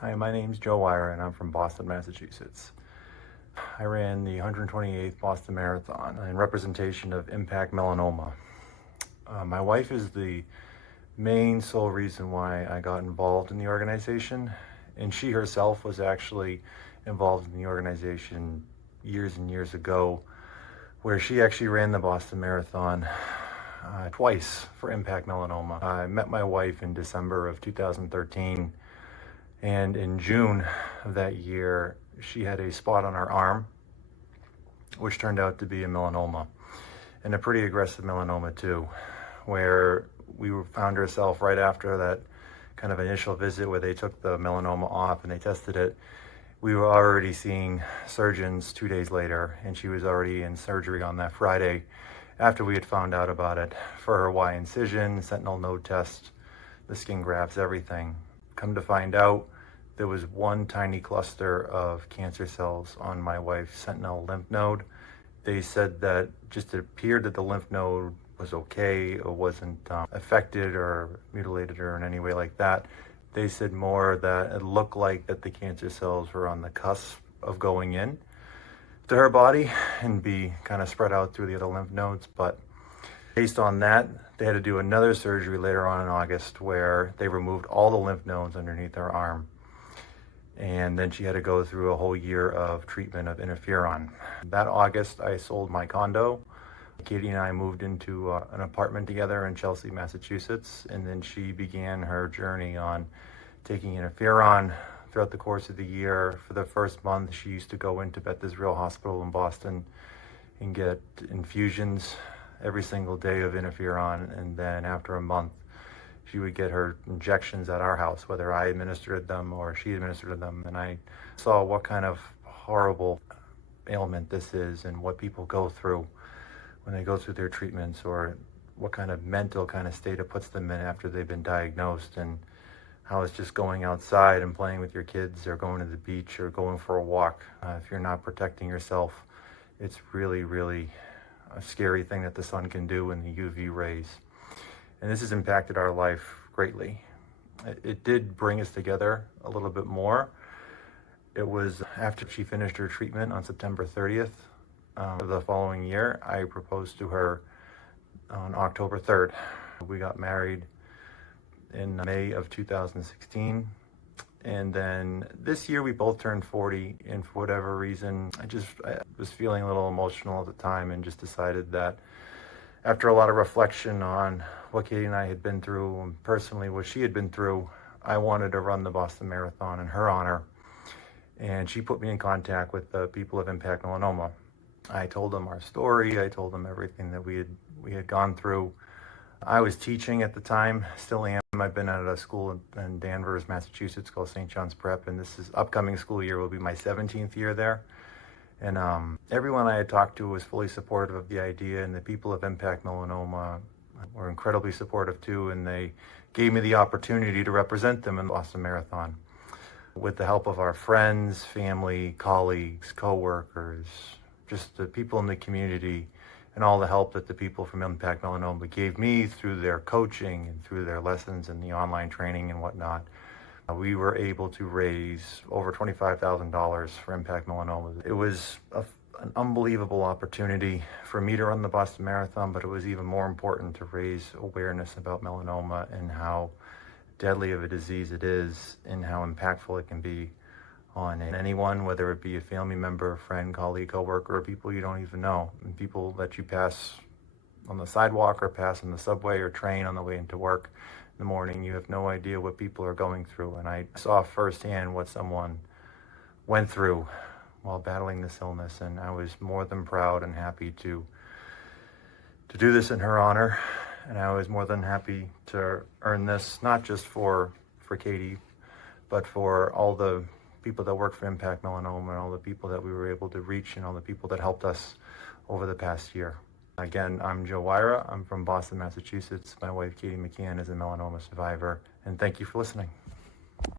Hi, my name's Joe Wyrwa and I'm from Boston, Massachusetts. I ran the 128th Boston Marathon in representation of IMPACT Melanoma. My wife is the main sole reason why I got involved in the organization, and she herself was actually involved in the organization years and years ago, where she actually ran the Boston Marathon twice for IMPACT Melanoma. I met my wife in December of 2013. And in June of that year, she had a spot on her arm, which turned out to be a melanoma, and a pretty aggressive melanoma too, where we found ourselves right after that kind of initial visit where they took the melanoma off and they tested it. We were already seeing surgeons 2 days later, and she was already in surgery on that Friday after we had found out about it for her Y incision, sentinel node test, the skin grafts, everything. Come to find out, there was one tiny cluster of cancer cells on my wife's sentinel lymph node. They said that just it appeared that the lymph node was okay or wasn't affected or mutilated or in any way like that. They said more that it looked like that the cancer cells were on the cusp of going in to her body and be kind of spread out through the other lymph nodes. But based on that, they had to do another surgery later on in August where they removed all the lymph nodes underneath her arm. And then she had to go through a whole year of treatment of interferon. That August, I sold my condo. Katie and I moved into an apartment together in Chelsea, Massachusetts. And then she began her journey on taking interferon throughout the course of the year. For the first month, she used to go into Beth Israel Hospital in Boston and get infusions every single day of interferon, and then after a month she would get her injections at our house, whether I administered them or she administered them. And I saw what kind of horrible ailment this is and what people go through when they go through their treatments, or what kind of mental kind of state it puts them in after they've been diagnosed, and how it's just going outside and playing with your kids or going to the beach or going for a walk. If you're not protecting yourself, it's really, really a scary thing that the sun can do in the UV rays. And this has impacted our life greatly. It did bring us together a little bit more. It was after she finished her treatment on September 30th of the following year. I proposed to her on October 3rd. We got married in May of 2016. And then this year we both turned 40, and for whatever reason, I was feeling a little emotional at the time and just decided that after a lot of reflection on what Katie and I had been through, and personally what she had been through, I wanted to run the Boston Marathon in her honor. And she put me in contact with the people of IMPACT Melanoma. I told them our story. I told them everything that we had gone through. I was teaching at the time, still am. I've been at a school in Danvers, Massachusetts called St. John's Prep, and this is upcoming school year will be my 17th year there. And everyone I had talked to was fully supportive of the idea, and the people of IMPACT Melanoma were incredibly supportive too, and they gave me the opportunity to represent them in the Boston Marathon. With the help of our friends, family, colleagues, co-workers, just the people in the community, and all the help that the people from IMPACT Melanoma gave me through their coaching and through their lessons and the online training and whatnot, we were able to raise over $25,000 for IMPACT Melanoma. It was an unbelievable opportunity for me to run the Boston Marathon, but it was even more important to raise awareness about melanoma and how deadly of a disease it is and how impactful it can be on anyone, whether it be a family member, friend, colleague, coworker, or people you don't even know, and people that you pass on the sidewalk or pass on the subway or train on the way into work in the morning. You have no idea what people are going through, and I saw firsthand what someone went through while battling this illness, and I was more than proud and happy to do this in her honor. And I was more than happy to earn this, not just for Katie, but for all the people that work for IMPACT Melanoma and all the people that we were able to reach and all the people that helped us over the past year. Again, I'm Joe Wyrwa. I'm from Boston, Massachusetts. My wife, Katie McCann, is a melanoma survivor. And thank you for listening.